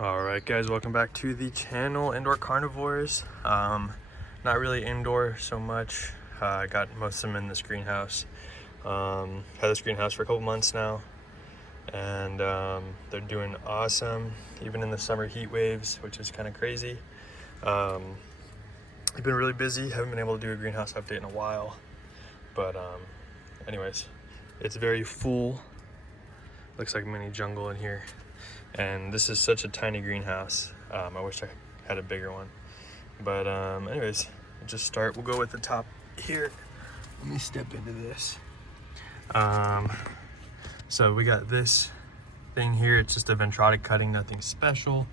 Alright guys, welcome back to the channel, Indoor Carnivores. Not really indoor so much. I got most of them in this greenhouse. Had this greenhouse for a couple months now, and they're doing awesome, even in the summer heat waves, which is kind of crazy. I've been really busy, haven't been able to do a greenhouse update in a while, but anyways, it's very full. Looks like a mini jungle in here. And this is such a tiny greenhouse. I wish I had a bigger one. But anyways, we'll go with the top here. Let me step into this. So we got this thing here. It's just a ventrotic cutting, nothing special.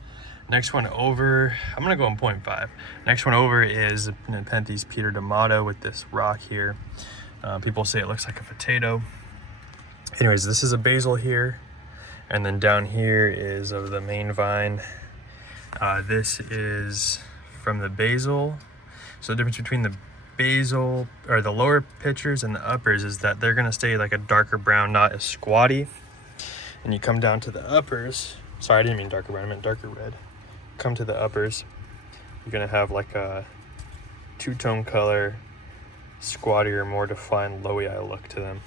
Next one over, I'm gonna go on 0.5. Next one over is Nepenthes Peter D'Amato with this rock here. People say it looks like a potato. Anyways, this is a basil here. And then down here is of the main vine. This is from the basil. So the difference between the basil, or the lower pitchers and the uppers, is that they're gonna stay like a darker brown, not as squatty. And you come down to the uppers. Sorry, I didn't mean darker brown, I meant darker red. Come to the uppers, you're gonna have like a two-tone color, squattier, more defined low-eye look to them.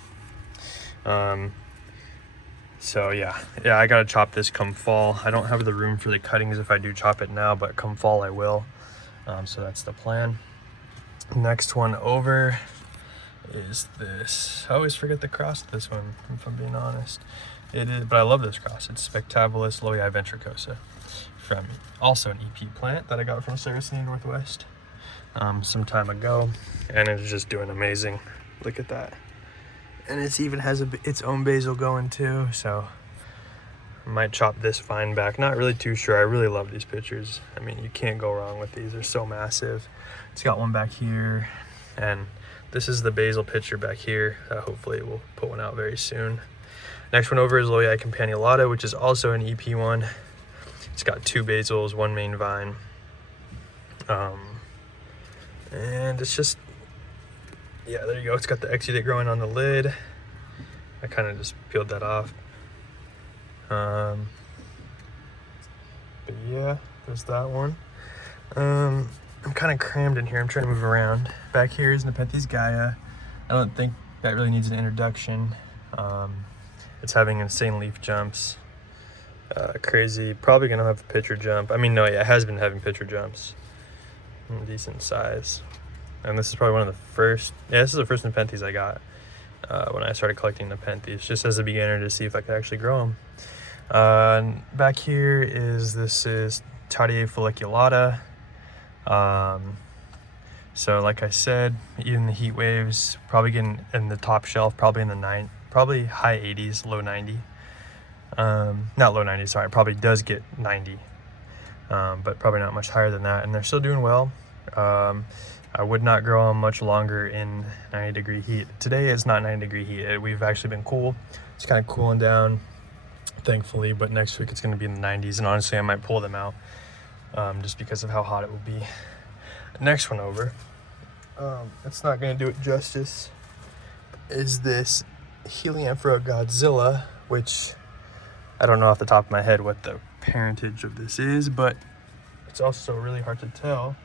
So yeah, I gotta chop this come fall. I don't have the room for the cuttings if I do chop it now, but come fall I will. So that's the plan. Next one over is this. I always forget the cross of this one, if I'm being honest. It is, but I love this cross. It's Spectabilis Loei ventricosa, from also an EP plant that I got from Saracen Northwest some time ago, and it's just doing amazing. Look at that. And it even has its own basil going too, so I might chop this vine back. Not really too sure. I really love these pictures. I mean, you can't go wrong with these. They're so massive. It's got one back here, and this is the basil picture back here. Hopefully we'll put one out very soon. Next one over is Loei campanulata, which is also an EP one. It's got two basils, one main vine. And it's just, yeah, there you go. It's got the exudate growing on the lid. I kind of just peeled that off. But yeah, there's that one. I'm kind of crammed in here. I'm trying to move around. Back here is Nepenthes Gaia. I don't think that really needs an introduction. It's having insane leaf jumps. Crazy. Probably gonna have a pitcher jump. I mean, no, yeah, it has been having pitcher jumps. Decent size. And this is probably one of the first, this is the first Nepenthes I got when I started collecting Nepenthes, just as a beginner to see if I could actually grow them. Back here this is Taudier folliculata. So like I said, even the heat waves, probably getting in the top shelf, probably in the probably high 80s, low 90. Not low 90s, sorry, probably does get 90. But probably not much higher than that, and they're still doing well. I would not grow them much longer in 90-degree heat. Today it's not 90-degree heat. We've actually been cool. It's kind of cooling down, thankfully, but next week it's going to be in the 90s, and honestly I might pull them out just because of how hot it will be. Next one over, it's not going to do it justice, is this Helianthera Godzilla, which I don't know off the top of my head what the parentage of this is, but it's also really hard to tell.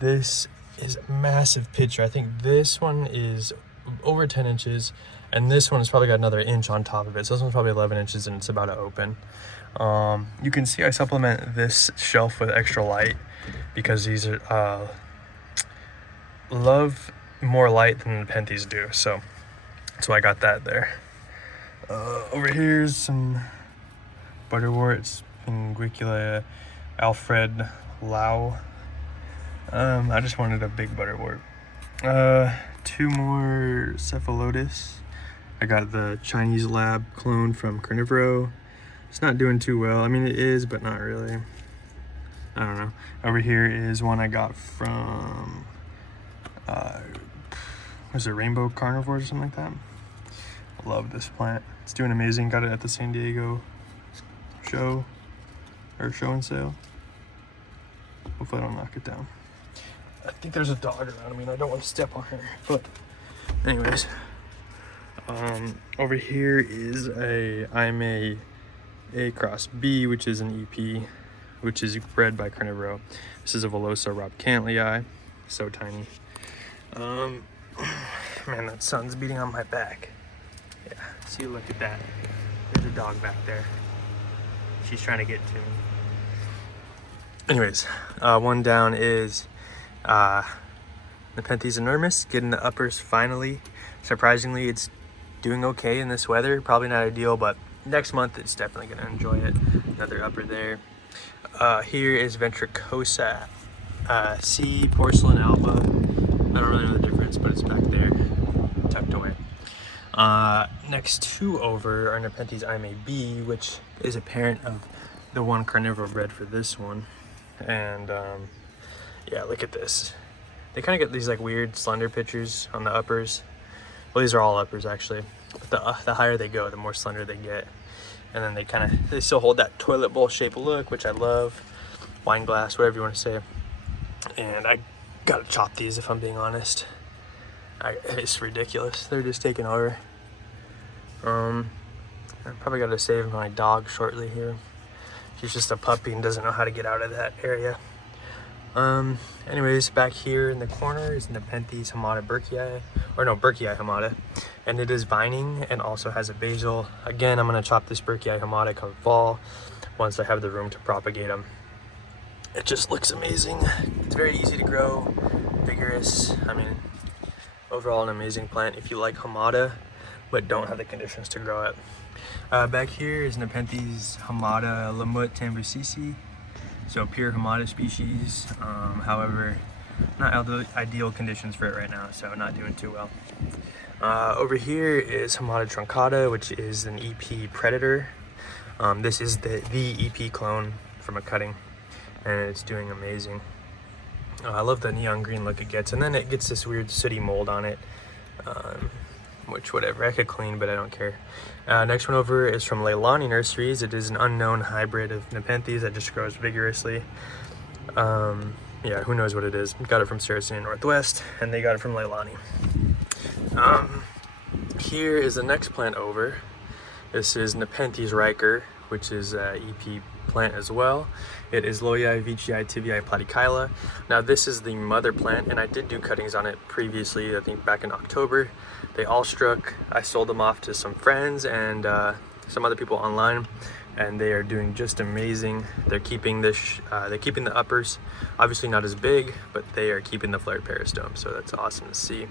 This is a massive picture. I think this one is over 10 inches, and this one has probably got another inch on top of it. So this one's probably 11 inches, and it's about to open. You can see I supplement this shelf with extra light because these are love more light than the Nepenthes do. So that's why I got that there. Over here's some butterworts, Pinguicula Alfred Lau. I just wanted a big butterwort. Two more Cephalotus. I got the Chinese lab clone from Carnivoro. It's not doing too well. I mean, it is, but not really. I don't know. Over here is one I got from, was it Rainbow Carnivores or something like that? I love this plant. It's doing amazing. Got it at the San Diego show and sale. Hopefully I don't knock it down. I think there's a dog around me and I don't want to step on her, but anyways, over here is I'm a cross B, which is an EP. which is bred by Carnivoro. This is a Velosa Rob Cantley, so tiny. Man, that sun's beating on my back. Yeah, see, look at that. There's a dog back there. She's trying to get to me. Anyways, one down is Nepenthes enormous, getting the uppers finally. Surprisingly, it's doing okay in this weather. Probably not ideal, but next month it's definitely going to enjoy it. Another upper there. Here is Ventricosa C, Porcelain Alba. I don't really know the difference, but it's back there, tucked away. Next two over are Nepenthes B, which is a parent of the one Carnivoro bred for this one. And yeah, look at this. They kind of get these like weird slender pictures on the uppers. Well, these are all uppers actually. But the higher they go, the more slender they get. And then they still hold that toilet bowl shaped look, which I love. Wine glass, whatever you want to say. And I gotta chop these if I'm being honest. It's ridiculous. They're just taking over. I probably gotta save my dog shortly here. She's just a puppy and doesn't know how to get out of that area. Anyways, back here in the corner is Nepenthes Hamada Burkii, or no, Burkii Hamada, and it is vining and also has a basal. Again, I'm gonna chop this Burkii Hamada come fall once I have the room to propagate them. It just looks amazing. It's very easy to grow, vigorous. I mean, overall an amazing plant if you like Hamada, but don't have the conditions to grow it. Back here is Nepenthes Hamada Lamut Tambusisi. So pure Hamada species, however, not ideal conditions for it right now, so not doing too well. Over here is Hamada truncata, which is an EP predator. This is the EP clone from a cutting, and it's doing amazing. I love the neon green look it gets, and then it gets this weird sooty mold on it, which whatever, I could clean, but I don't care. Next one over is from Leilani Nurseries. It is an unknown hybrid of Nepenthes that just grows vigorously. Yeah, who knows what it is. Got it from Saracen Northwest, and they got it from Leilani. Here is the next plant over. This is Nepenthes Riker, which is EP plant as well. It is Loyai Vichii Tibiae Platykyla. Now this is the mother plant, and I did do cuttings on it previously, I think back in October. They all struck. I sold them off to some friends and some other people online, and they are doing just amazing. They're keeping this, they're keeping the uppers, obviously not as big, but they are keeping the flared peristome, so that's awesome to see.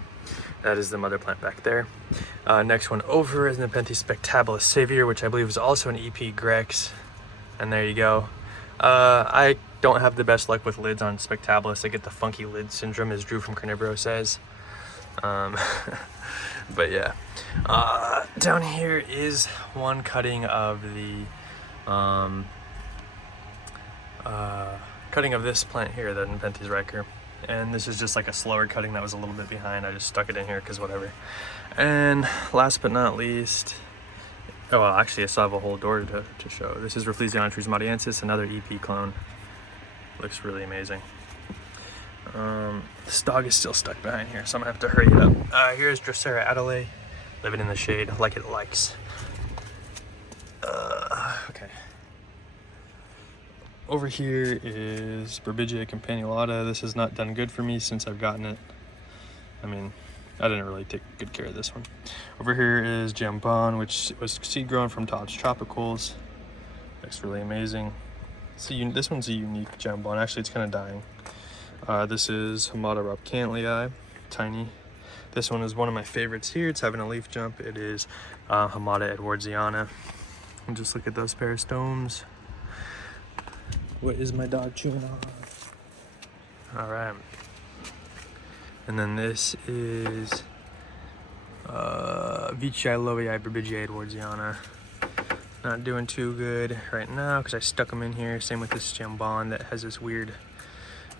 That is the mother plant back there. Next one over is Nepenthes Spectabilis Savior, which I believe is also an EP Grex. And there you go. I don't have the best luck with lids on Spectabilis. I get the funky lid syndrome, as Drew from Carnivoro says. But yeah. Down here is one cutting of the cutting of this plant here, the Nepenthes Riker. And this is just like a slower cutting that was a little bit behind. I just stuck it in here because whatever. And last but not least, oh, well, actually, I still have a whole door to show. This is Rafflesia Trismodiensis, another EP clone. Looks really amazing. This dog is still stuck behind here, so I'm gonna have to hurry it up. Here's Drosera Adelaide, living in the shade like it likes. Okay. Over here is Burbigia Campanulata. This has not done good for me since I've gotten it. I mean, I didn't really take good care of this one. Over here is Jambon, which was seed grown from Todd's Tropicals. Looks really amazing. This one's a unique Jambon. Actually, it's kind of dying. This is Hamada Rob Cantley, tiny. This one is one of my favorites here. It's having a leaf jump. It is Hamada Edwardsiana. And just look at those peristomes. What is my dog chewing on? All right. And then this is Vichii Loei Burbigia Edwardsiana. Not doing too good right now because I stuck them in here. Same with this Jambon that has this weird,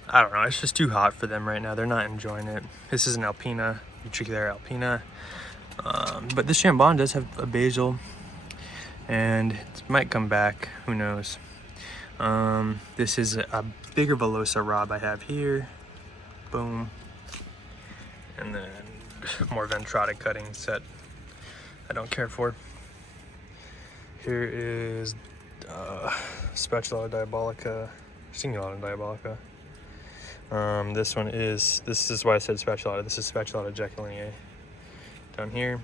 I don't know, it's just too hot for them right now. They're not enjoying it. This is an Alpina, Utricularia Alpina. But this Jambon does have a basal and it might come back, who knows. This is a bigger Velosa Rob I have here. Boom. And then more ventrotic cuttings that I don't care for. Here is Spatula Diabolica. Singulata diabolica. This is why I said spatulata. This is spatulata jacquelineae down here.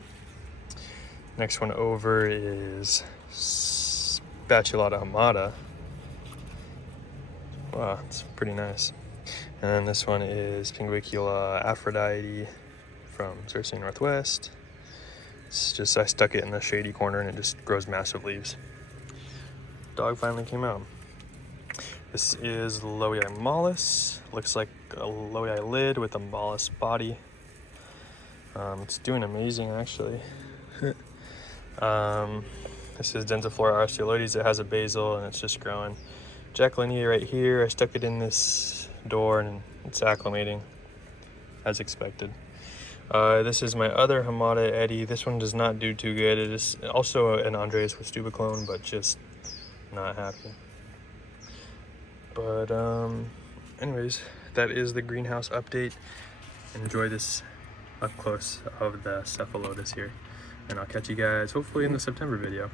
Next one over is spatulata hamata. Wow, it's pretty nice. And then this one is Pinguicula aphrodite from Cersei Northwest. It's just, I stuck it in the shady corner and it just grows massive leaves. Dog finally came out. This is Lowii mollis. Looks like a Lowii lid with a mollis body. It's doing amazing, actually. This is Densiflora arceloides. It has a basal and it's just growing. Jacquelineae right here. I stuck it in this door and it's acclimating as expected. This is my other Hamata Eddie. This one does not do too good. It is also an Andreas with Stuba clone, but just not happy. But anyways, that is the greenhouse update. Enjoy this up close of the cephalotus here, and I'll catch you guys hopefully in the September video.